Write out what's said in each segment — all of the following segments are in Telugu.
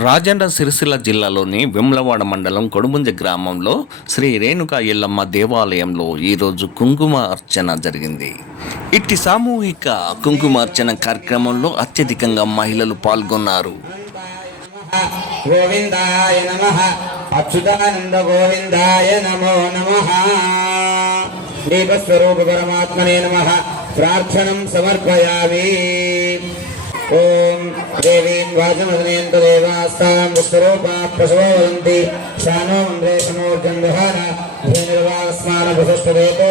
రాజన్న సిరిసిల్ల జిల్లాలోని వెమ్లవాడ మండలం కొడుముంజ గ్రామంలో శ్రీ రేణుకా ఎల్లమ్మ దేవాలయంలో ఈరోజు కుంకుమ అర్చన జరిగింది. ఇట్టి సామూహిక కుంకుమార్చన కార్యక్రమంలో అత్యధికంగా మహిళలు పాల్గొన్నారు. గోవిందాయ నమః అచ్యుతానంద గోవిందాయ నమో నమః. దీపస్వరూప పరమాత్మనే నమః. ప్రార్థనం సమర్పయామి. ఓం దేవీం వాచమదనేంత దేవాస్తాం విశ్వరూపా పశవో వదంతి శానో మంద్రేశమోర్జన్వహార ధేనుర్వాస్మానభుసస్తదేతో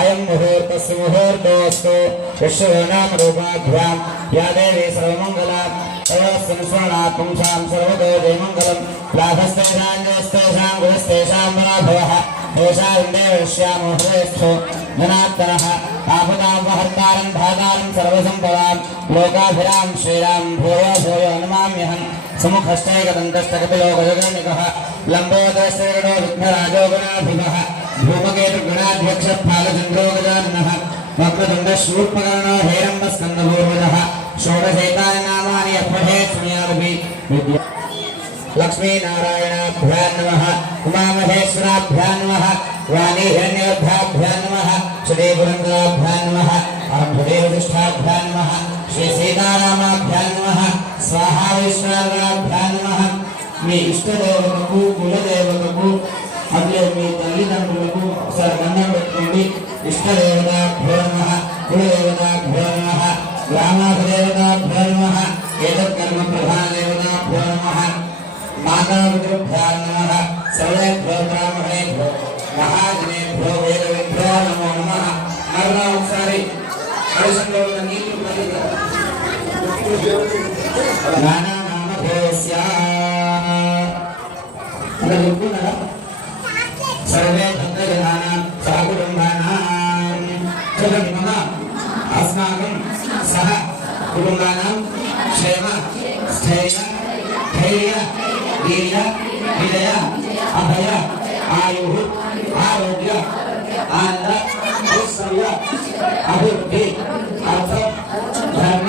అయం ముహూర్తస్య ముహూర్తోऽस्तु విశ్వనామరూపాభ్యాం యా దేవీ సర్వమంగళ స్మరణాత్ పుంసాం సర్వతో జయమంగళం లాభస్తేషాం జయస్తేషాం గుణస్తేషాం మనాభవః ఏషాం దేవశ్యామో హృదయస్థో ధనాత్తరః ఆపదాపహర్తారం భాగారం సర్వసంపదాం లోకాభిరాం శ్రీరాం భూయో భూయో నమామ్యహం. సముఖశ్చైకదంతస్తకపిలో గజగణికః లంబోదరశ్రేణో విఘ్నరాజో గణాధిపః ధూమకేతుర్గణాధ్యక్ష ఫాలచంద్రో గజాననః వక్రతుండశూర్పకర్ణో హేరంబస్కందపూర్వజః షోడశైతాని నామాని అపఠేత్ పుణ్యారభి. లక్ష్మీనారాయణాభ్యాం నమః. ఉమామహేశ్వరాభ్యాం నమః. వాణీ హిరణ్యోద్భాభ్యాం నమః. శ్రీపురంధరాభ్యాం నమః. అర్భదేవతిష్టాభ్యాం నమః. శ్రీ సీతారామాభ్యాం నమః. స్వాహా విశ్వనాథాభ్యాం నమః. మీ ఇష్టదేవతకు కులదేవతకు అట్లే మీ తల్లిదండ్రులకు ఒకసారి దండం పెట్టుకోండి. ఇష్టదేవతాభ్యో నమః. కులదేవతాభ్యో నమః. గ్రామాధిదేవతాభ్యో నమః. ఏతత్కర్మ ప్రధానదేవతాభ్యో నమః. మాతాపితృభ్యో నమః. సర్వేభ్యో బ్రాహ్మణేభ్యో మహాజనేభ్యో వేదవేభ్యో నమో నమః. మరలా ఒకసారి కలశంలో ఉన్న నీళ్లు సర్వే భక్తజనానాం సహకుటుంబానాం మమ అస్మాకం సహ కుటుంబానాం క్షేమ స్థైర్య ధైర్య వీర్య విజయ అభయ ఆయు ఆరోగ్య ఆనంద ఐశ్వర్య అభివృద్ధి అర్థ ధర్మ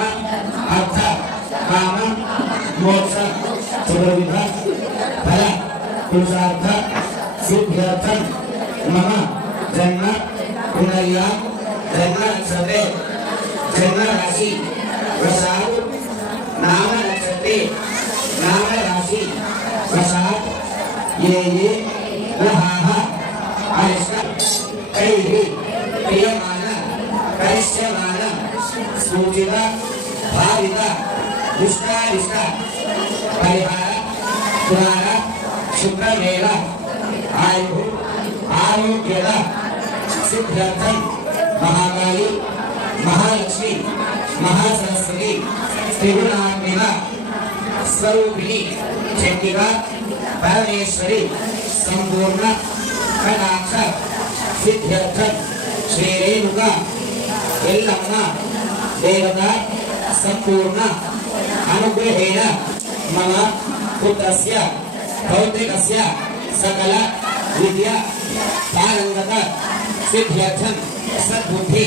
అర్థ కామ మోక్ష చతుర్విధ ఫల పురుషార్థ సిద్ధ్యర్థం మమ జన్మ పునర్యా జన్మ నక్షత్రే జన్మ రాశి వశాత్ నామ నక్షత్రే నామ రాశి వశాత్ ఏ ఏ గ్రహాః అరిష్ట కైః క్రియమాణ కరిష్యమాణ సూచిత భావిత దుష్టారిష్ట పరిహార పురాణ శుక్రవేళ ఆయు ఆరోగ్యద సిద్ధ్యర్థం మహాకాళి మహాలక్ష్మి మహాసరస్వతి త్రిగుణాత్మిక స్వరూపిణి చండిక పరమేశ్వరి సంపూర్ణ కటాక్ష సిద్ధ్యర్థం శ్రీ రేణుక ఎల్లమ్మ దేవత సంపూర్ణ అనుగ్రహేణ మమ పుత్రస్య పౌత్రికస్య సకల విద్య పారంగత సిద్ధ్యర్థం సద్బుద్ధి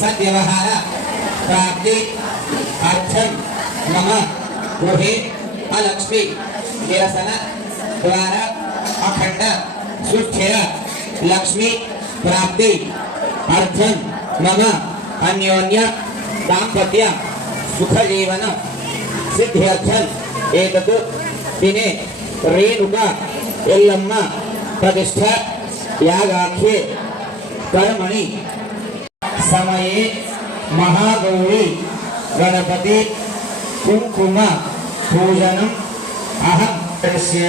సద్వ్యవహార ప్రాప్తి అర్థం మమ గృహే అలక్ష్మి నిరసన ద్వారా అఖండ సుస్థిర లక్ష్మి ప్రాప్తి అర్థం మమ అన్యోన్య దాంపత్య సుఖజీవన సిద్ధ్యర్థం ఏతత్ దినే రేణుకా ఎల్లమ్మ ప్రతిష్ఠ యాగాఖ్యే కర్మణి సమయే మహాగౌరీ గణపతి కుంకుమ పూజనం అహం కరిష్యే.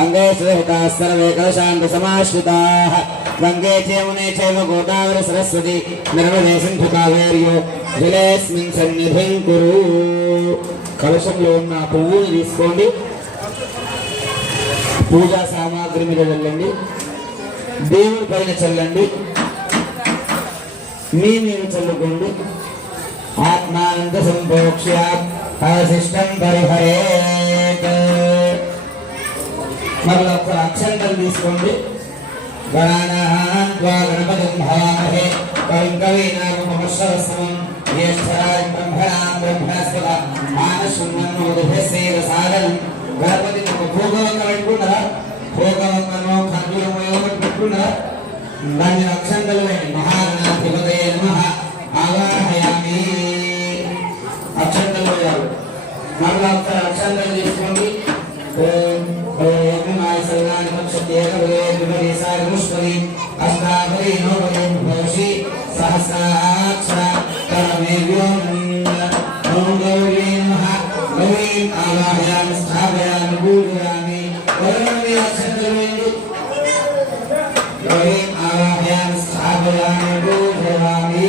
అంగే సుహితాః సర్వే కలశాంత సమాశ్రితాః గంగే చైమునే చైవ గోదావరి సరస్వతి నర్మదే సింధు కావేర్యో జలేస్మిన్ సన్నిధిం కురు. కలశంలో ఉన్న పువ్వుని తీసుకోండి. పూజా సామాగ్రి మీద చల్లండి. దేవుడి పైన చల్లండి. మీరు చల్లుకోండి. ఆత్మానంద సంపోక్ష్య అవశిష్టం పరిహరేత్. మరలా ఒక అక్షంతలు తీసుకోండి. గణానాం త్వా గణపతిం భావమహే కవిం కవీనాముపమశ్రవస్తమం ज्येष्ठराज ब्रह्मणां ब्रह्मणस्पद मानशून्यं गणपति भोगवंगा పెట్టుకున్నారా భోగవంగను ఖర్జూరమో పెట్టుకున్నారా దాని అక్షంతలు మహాగణాధిపతయ నమః ఆవాహయామి అక్షంతలు మరలా ఒకసారి అక్షంతలు తీసుకోండి ఓం ఓం మాయ సల్లాని మక్షత్యేకవే విమరీసారి ముష్కరి అష్టావరి నోవరి భోషి సహస్రాక్షర కరమే వ్యోం ఓం గౌరీ నమః గౌరీ ఆవాహయామి స్థాపయామి పూజయామి గౌరీ అక్షంతలు గౌరీ ఆవాహయామి స్థాపయామి పూజయామి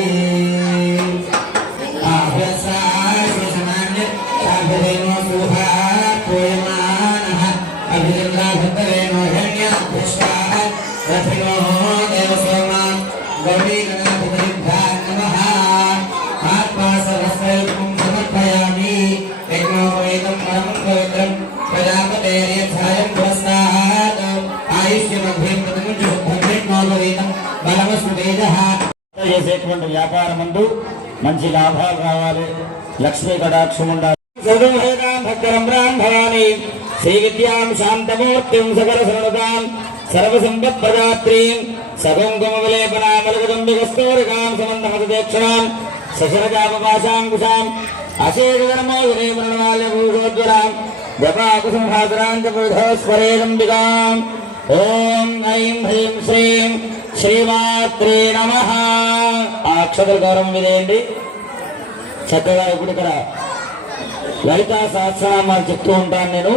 చేసేటువంటి వ్యాపారమందు మంచి లాభాలు రావాలి, లక్ష్మీ కటాక్షం ఉండాలి. భక్తరం బ్రాహ్మణాని శ్రీ విద్యాం శాంతమూర్తిం సకల సర్వదాం సర్వసంపత్ప్రదాత్రీం సకుంకుమ విలేపనామలకదంబికస్తోరికాం సమంతమతదేక్షణాం శశరజాపపాశాంకుశాం అశేషధర్మోదరే మృణమాల్యభూషోజ్వలాం జపాకుసంహాసరాంచ పురుధోస్వరేదంబికాం. ఓం ఐం హ్రీం శ్రీం శ్రీమాత్రే నమః. ఆ అక్షతల గౌరవం మీదేయండి. చక్కగా ఇప్పుడు ఇక్కడ లలితా సహస్రనామాలు చెప్తూ ఉంటాను నేను.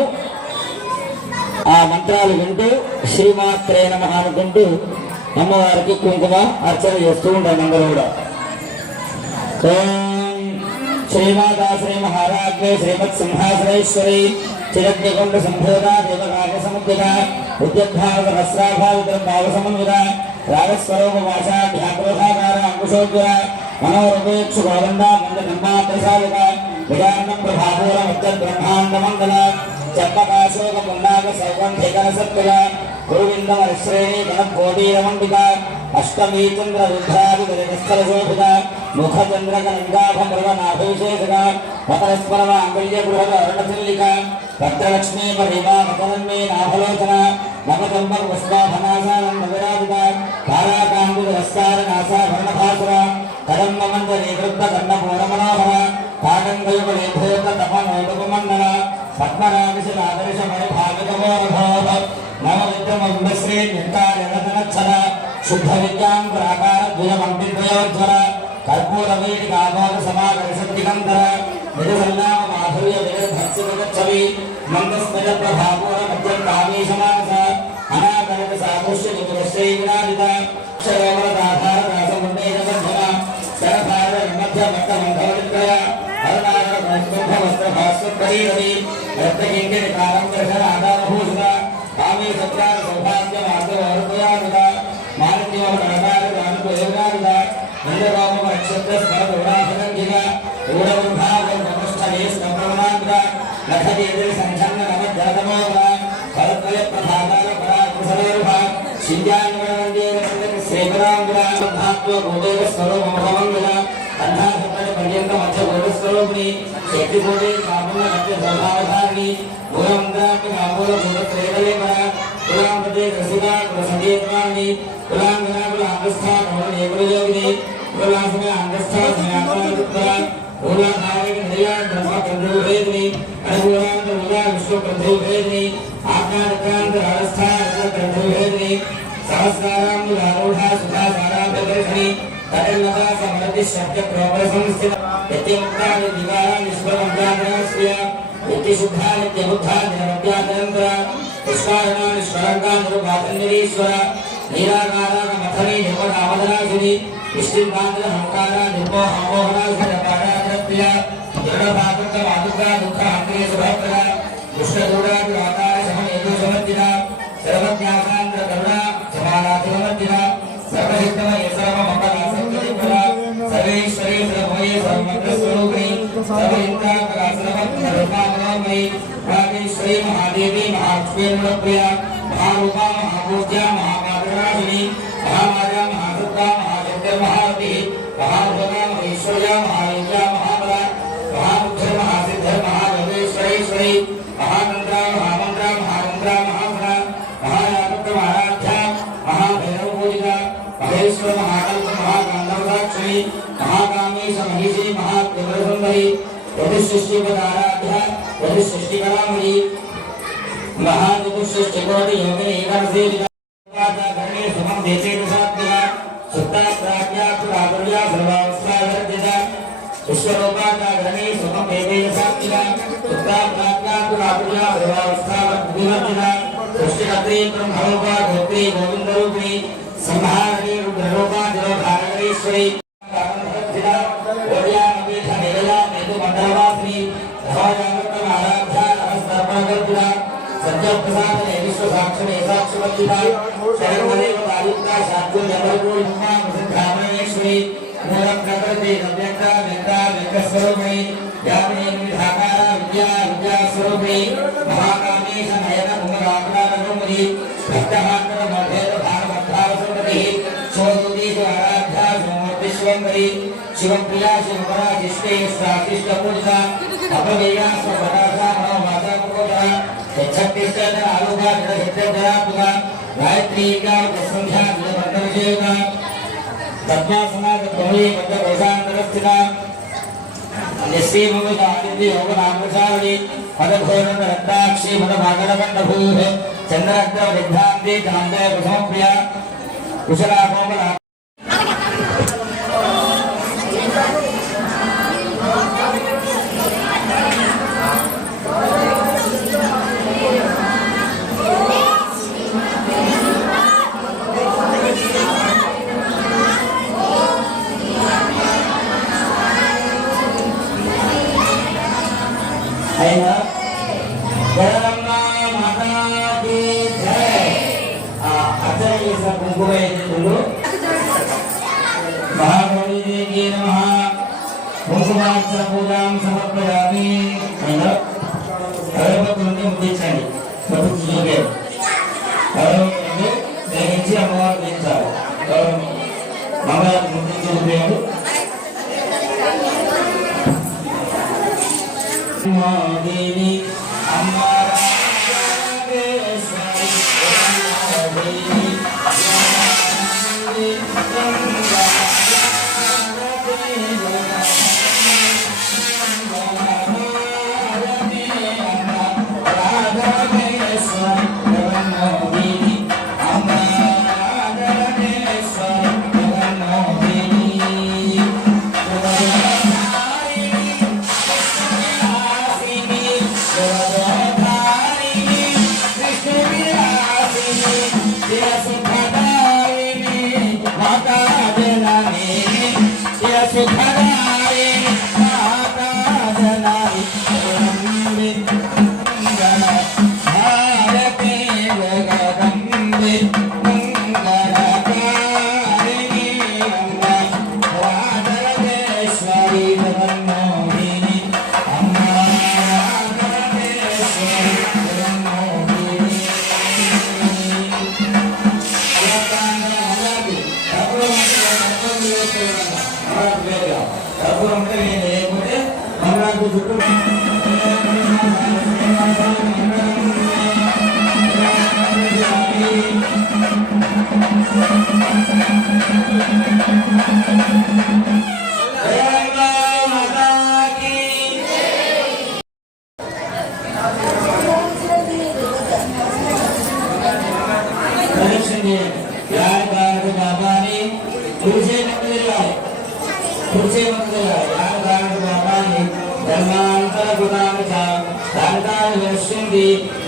ఆ మంత్రాలు వింటూ శ్రీమాత్రే నమః అనుకుంటూ అమ్మవారికి కుంకుమ అర్చన చేస్తూ ఉంటాను అందరూ కూడా. ఓం శ్రీమాతా శ్రీ మహారాజ్ఞే శ్రీమత్ సింహాసనేశ్వరి చిరజ్ఞకొండ సంభూత దేవకార్య సముద్రిత ఉద్యద్భావ సహస్రాభావితం భావ సమన్విత రాగస్వరూప భాషాభ్యాక్రోధాకార అంకుశోజ్వర మనోరూపేక్షు గోవింద మంద బ్రహ్మాత్రసాలిక విధానం ప్రభాపూర మధ్య బ్రహ్మాండ మండల చంపకాశోక పుండాక సౌగంధికర సత్తుల గురువింద శ్రేణి గణకోటీరమండిక అష్టమీ చంద్ర రుద్రాది గరిస్థల శోభిత ముఖ చంద్రక లింగాభ మృగనాభిషేషక మకరస్పరమ అంగుల్య గృహ అరుణతిల్లిక భద్రలక్ష్మీ పరిమా మకరన్మే నాభలోచన నవదంబ పుష్పాభనాసానం నగరాధిక తారాకాంబుద రస్కార నాసాభరణభాసుర కదంబ మంద నేతృత్వ కన్న పూర్ణమనోహర కాకంగయుగ లేభోత తప నోటపమండల పద్మరావిశల ఆదర్శ పరిభావికమోరభోధ నవ విద్రమ విశ్రీ నింటారతనచ్చల శుద్ధ విద్యాంకురాకార ద్వయమంటిద్వయోజ్వర కర్పూర వేదిక ఆభోగ సమాగర శక్తికంధర నిజసల్లామ మాధుర్య విగద్ధత్సవి మందస్మజ ప్రభాపూర మధ్యం కామేశమానస అనాకరణ సాముష్య నిపురశ్రీ విరాజిత అక్షరవర దాధార రాసముండేజబంధన శరభార మధ్య మట్ట మంధవలిత్రయ అరుణాకర కౌస్తుభ వస్త్ర భాస్వరీరవి రత్నకింకిని కారం దర్శన ఆధారభూషిత కామే సత్రాల సౌభాగ్య మార్గవర్గయానుత మాలిన్యవ కళకార రానుకు ఏవగానుత నందరామ నక్షత్ర స్మర ఉడాభరంగిక ఊడవృభావ నమస్థలే స్మరణాంత నఖదేంద్ర సంఛన్న నమ జగమోహ భరద్వయ ప్రభాకార పరాకుశలోభ శింజాన్వరందేవ శ్రీకరాంగుర భాత్వ గోదేవ స్వరూపమహమంగుల అన్నాసప్పటి పర్యంత మధ్య గోడస్వరూపిణి శక్తి గోడే కాపుల మధ్య స్వభావధారిణి గురమంత్రాన్ని కాపుల గురత్రేకలేపర కులాంపతే రసికా కుల సంగీతవాణి కులాంగనాకుల అంగస్థా కమల నేకులయోగిని కులాసమే అంగస్థా జ్ఞాపనరుత్తర కులాధారిక నిలయా బ్రహ్మ కంధ్రుభేదిని అనుకూలాంత ఉదా విష్ణు కంధ్రుభేదిని ఆజ్ఞానికాంత రాజస్థా కంధ్రుభేదిని సహస్రారాంబుధారూఢ సుధా సారాభదర్శిని కటన్నత సమరతి శబ్ద ప్రోపర సంస్థిత నిత్యముక్తాని దివారాని స్వరంధ్రాశ్రయ నిత్యశుద్ధా నిత్యబుద్ధా నిరవ్యాతరంతర పుష్కారణాన్ని స్వరంగానుపాతంజలీశ్వర నీరాకారాక మథని నిర్మదామదరాశిని విష్ణుకాంతర హంకార నిర్మోహమోహనాశన పాఠాగ్రప్రియ దృఢభాగృత మాతృకా దుఃఖ హంత్రే శుభప్రద కృష్ణదూడాది ఆకార సమయేతు సమర్జిత సర్వజ్ఞాసాంధ్ర కరుణ సమానాధిపమర్జిత సర్వహితమయ సర్వ మంగళాసంకరిపర సర్వేశ్వరీ సర్వమయ సర్వమంత్రస్వరూపిణి సర్వేంద్రాకరాసనమర్మయి రాజేశ్వరీ మహాదేవి మహాలక్ష్మీర్మప్రియ మహారూపా మహాపూజ్య మహామాతరాశిని మహామాజా మహాసత్తా మహాశక్తి महारथी महाभोगा महेश्वर्या महाविद्या महाबला महामुख्य महासिद्ध महायोगेश्वरेश्वरी महानंद्रा महामंद्रा महारुद्रा महागणा महायागत्र महाराध्या महाभैरव पूजिका महेश्वर महाकल्प महागंधर्वाक्षरी महाकामी समहिषी महादेवसुंदरी यदिसृष्टिपदाराध्या यदिसृष्टिकलामयी महादेवसृष्टिकोटि योगिनी एकादशी गणे समं देते सात्विका सुत्ता प्राज्ञा प्रादुर्या सर्वावस्थावर्जिता विश्वरूपाका गणे समं देते सात्विका सुत्ता प्राज्ञा प्रादुर्या सर्वावस्थावर्जिता सृष्टिकर्त्री ब्रह्मरूपा गोत्री गोविन्दरूपिणी संहारिणी रुद्ररूपा जलोधारणेश्वरी शिवप्रिया शिवपरा जिष्टे स्वादिष्ट पूजिता अपवेया स्वपदार्था मनोवाचा प्रकोटा छत्तीसगढ़ आलूका जड़ा पुगा गायत्री का संख्या मंत्रविषयका पद्मासना गौरी मंत्र कोशांतरस्थिता निश्चय मुख आदित्य योग नामचारणी मदघोरन रक्ताक्षी मद भागरकंडभूः चंद्रग्र विद्धांते कांते कुसुमप्रिया कुशला कोमला महागौरी देवी नमः कुंकुमार्च पूजां समर्पयामि अगरबत्ती मुట్టించండి ముట్టించుకే దయచేసి అమ్మవారు దించాలి మంగళాన్ని ముట్టించుకోలేదు దేవి అమ్మారా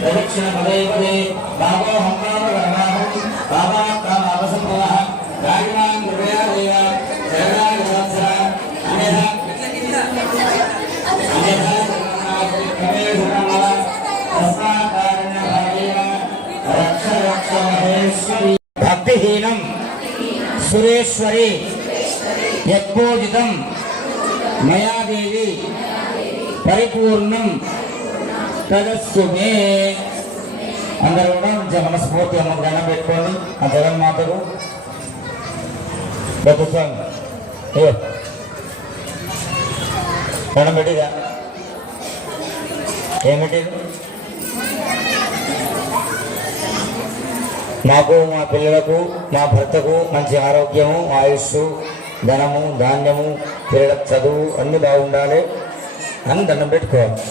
प्रदक्षिण पदे पदे बाबो हम्माम वर्माहं बाबा काम अवसंभवः राजमान कृपया देव जगदाय वत्सरा अन्यथा कमे धर्मः तस्मात् कारणेन भावेन रक्ष रक्ष महेश्वरी भक्तिहीनं सुरेश्वरी यत्पूजितं मया देवी परिपूर्णं तदस्సుమే అందరూ కూడా మనస్ఫూర్తిగా దండం పెట్టుకోండి ఆ జగన్మాతకు ప్రభుత్వం దండం పెట్టిదా ఏం పెట్టింది మాకు మా పిల్లలకు మా భర్తకు మంచి ఆరోగ్యము ఆయుస్సు ధనము ధాన్యము పిల్లలకు చదువు అన్నీ బాగుండాలి అని దండం పెట్టుకోవాలి.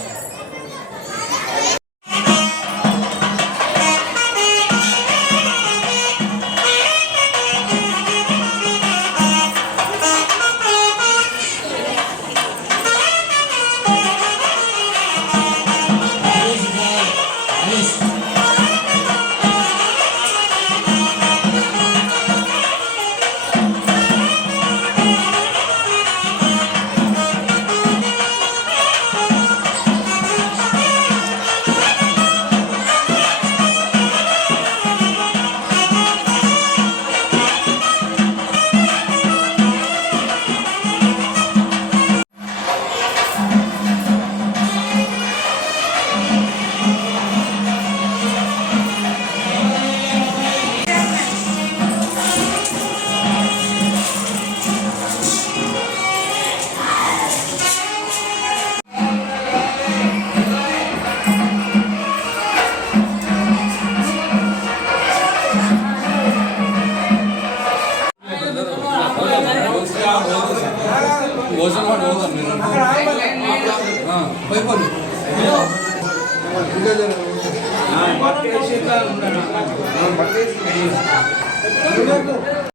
ఇంకా